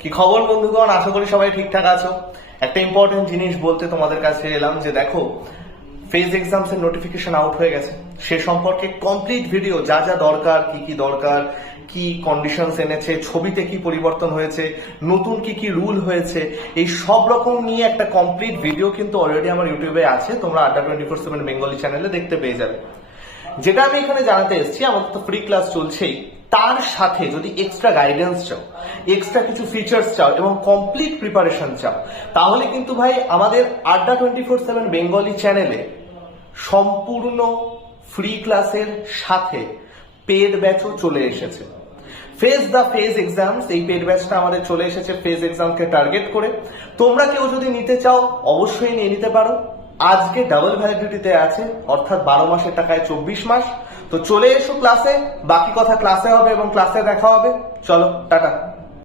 কি খবর বন্ধুগণ, আশা করি সবাই ঠিকঠাক আছো। একটা ইম্পর্টেন্ট জিনিস বলতে তোমাদের কাছে এলাম যে দেখো, ফেজ এক্সামস এর নোটিফিকেশন আউট হয়ে গেছে। সে সম্পর্কে কমপ্লিট ভিডিও, যা যা দরকার, কি দরকার, কি কন্ডিশনস এনেছে, ছবিতে কি পরিবর্তন হয়েছে, নতুন কি রুল হয়েছে, এই সব রকম নিয়ে একটা কমপ্লিট ভিডিও কিন্তু অলরেডি আমার ইউটিউবে আছে। তোমরা আড্ডা 24/7 বেঙ্গলি চ্যানেলে দেখতে পেয়ে যাবে। যেটা আমি এখানে জানাতে এসেছি, আমাদের তো ফ্রি ক্লাস চলছেই, তার সাথে যদি এক্সট্রা গাইডেন্স চাও, এক্সট্রা কিছু ফিচার্স চাও এবং কমপ্লিট প্রিপারেশন চাও, তাহলে কিন্তু ভাই আমাদের আড্ডা 24/7 বেঙ্গলি চ্যানেলে সম্পূর্ণ ফ্রি ক্লাসের সাথে পেড ব্যাচও চলে এসেছে। ফেজ এক্সামস, এই পেড ব্যাচটা আমাদের চলে এসেছে ফেজ এক্সামকে টার্গেট করে। তোমরা কেউ যদি নিতে চাও অবশ্যই নিয়ে নিতে পারো। আজকে ডাবল ভ্যালিডিটিতে আছে, অর্থাৎ 12 মাসের টাকায় 24 মাস। তো চলে এসো ক্লাসে, বাকি কথা ক্লাসে হবে এবং ক্লাসে দেখা হবে। চলো, টাটা।